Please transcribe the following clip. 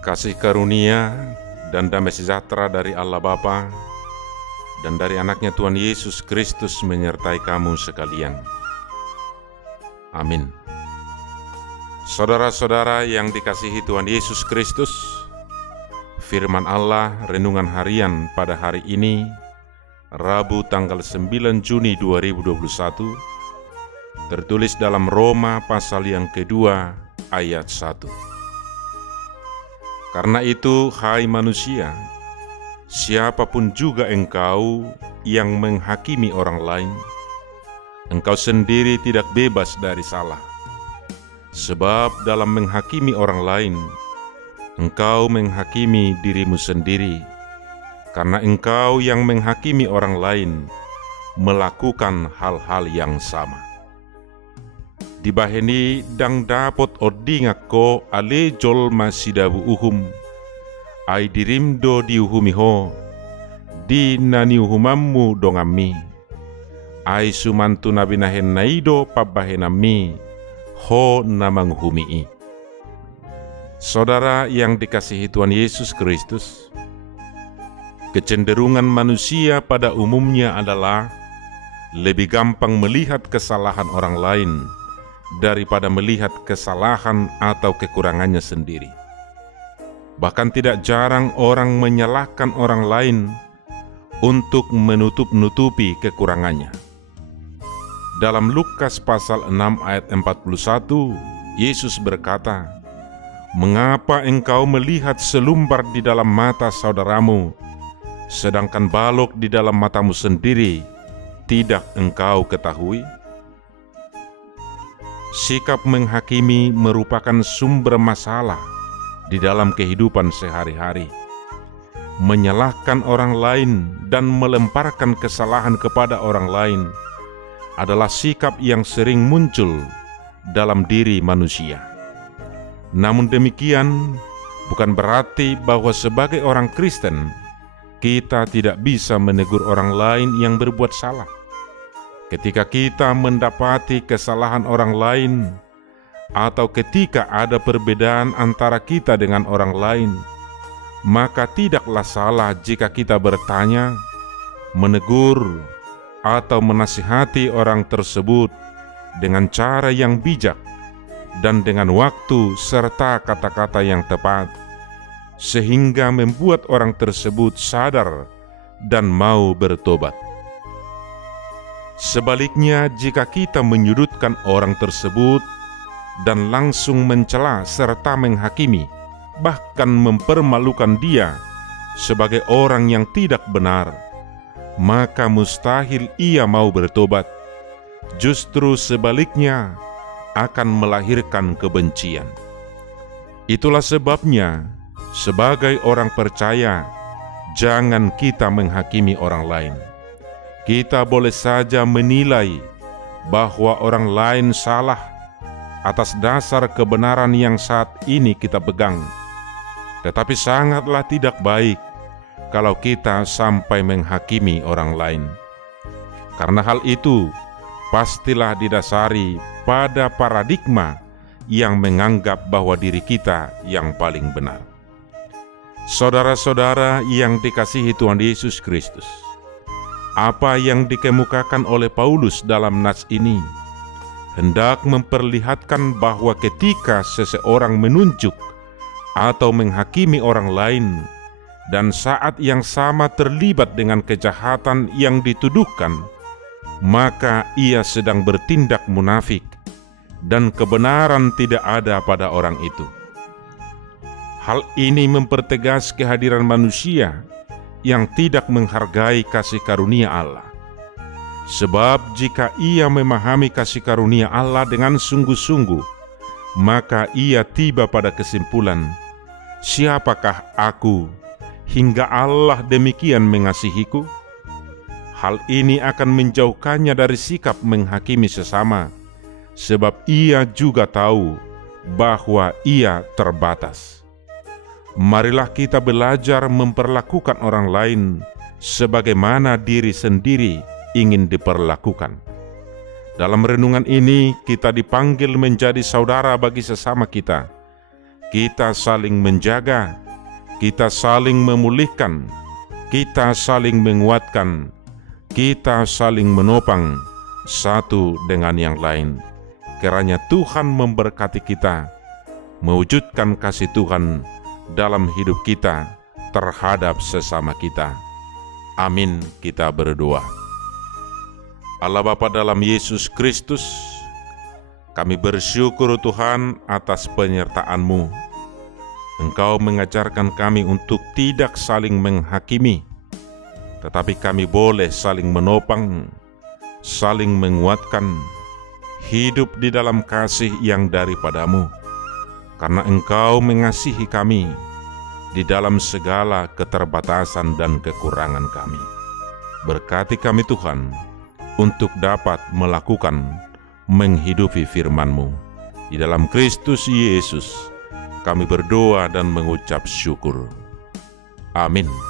Kasih karunia dan damai sejahtera dari Allah Bapa dan dari anaknya Tuhan Yesus Kristus menyertai kamu sekalian. Amin. Saudara-saudara yang dikasihi Tuhan Yesus Kristus, firman Allah renungan harian pada hari ini, Rabu tanggal 9 Juni 2021, tertulis dalam Roma pasal yang kedua ayat 1. Karena itu, hai manusia, siapapun juga engkau yang menghakimi orang lain, engkau sendiri tidak bebas dari salah. Sebab dalam menghakimi orang lain, engkau menghakimi dirimu sendiri, karena engkau yang menghakimi orang lain melakukan hal-hal yang sama. Dibaheni dang dapot odingako ale jol masidabu uhum, ai dirimdo diuhumiho, di nani uhumammu dongami, ai sumantu nabinahen naido pabahenami, ho namanghumi'i. Saudara yang dikasihi Tuhan Yesus Kristus, kecenderungan manusia pada umumnya adalah lebih gampang melihat kesalahan orang lain daripada melihat kesalahan atau kekurangannya sendiri. Bahkan tidak jarang orang menyalahkan orang lain untuk menutup-nutupi kekurangannya. Dalam Lukas pasal 6 ayat 41, Yesus berkata, "Mengapa engkau melihat selumbar di dalam mata saudaramu, sedangkan balok di dalam matamu sendiri tidak engkau ketahui?" Sikap menghakimi merupakan sumber masalah di dalam kehidupan sehari-hari. Menyalahkan orang lain dan melemparkan kesalahan kepada orang lain adalah sikap yang sering muncul dalam diri manusia. Namun demikian, bukan berarti bahwa sebagai orang Kristen, kita tidak bisa menegur orang lain yang berbuat salah. Ketika kita mendapati kesalahan orang lain, atau ketika ada perbedaan antara kita dengan orang lain, maka tidaklah salah jika kita bertanya, menegur, atau menasihati orang tersebut dengan cara yang bijak dan dengan waktu serta kata-kata yang tepat, sehingga membuat orang tersebut sadar dan mau bertobat. Sebaliknya, jika kita menyudutkan orang tersebut dan langsung mencela serta menghakimi, bahkan mempermalukan dia sebagai orang yang tidak benar, maka mustahil ia mau bertobat. Justru sebaliknya, akan melahirkan kebencian. Itulah sebabnya, sebagai orang percaya, jangan kita menghakimi orang lain. Kita boleh saja menilai bahwa orang lain salah atas dasar kebenaran yang saat ini kita pegang. Tetapi sangatlah tidak baik kalau kita sampai menghakimi orang lain. Karena hal itu pastilah didasari pada paradigma yang menganggap bahwa diri kita yang paling benar. Saudara-saudara yang dikasihi Tuhan Yesus Kristus, apa yang dikemukakan oleh Paulus dalam nas ini hendak memperlihatkan bahwa ketika seseorang menunjuk atau menghakimi orang lain dan saat yang sama terlibat dengan kejahatan yang dituduhkan, maka ia sedang bertindak munafik dan kebenaran tidak ada pada orang itu. Hal ini mempertegas kehadiran manusia yang tidak menghargai kasih karunia Allah. Sebab jika ia memahami kasih karunia Allah dengan sungguh-sungguh, maka ia tiba pada kesimpulan, siapakah aku hingga Allah demikian mengasihiku? Hal ini akan menjauhkannya dari sikap menghakimi sesama, sebab ia juga tahu bahwa ia terbatas. Marilah kita belajar memperlakukan orang lain sebagaimana diri sendiri ingin diperlakukan. Dalam renungan ini kita dipanggil menjadi saudara bagi sesama kita, kita saling menjaga, kita saling memulihkan, kita saling menguatkan, kita saling menopang satu dengan yang lain. Kiranya Tuhan memberkati kita, mewujudkan kasih Tuhan dalam hidup kita terhadap sesama kita. Amin, kita berdoa. Allah Bapa dalam Yesus Kristus, kami bersyukur Tuhan atas penyertaan-Mu. Engkau mengajarkan kami untuk tidak saling menghakimi, tetapi kami boleh saling menopang, saling menguatkan, hidup di dalam kasih yang daripada-Mu. Karena Engkau mengasihi kami di dalam segala keterbatasan dan kekurangan kami. Berkati kami Tuhan, untuk dapat melakukan, menghidupi firman-Mu. Di dalam Kristus Yesus, kami berdoa dan mengucap syukur. Amin.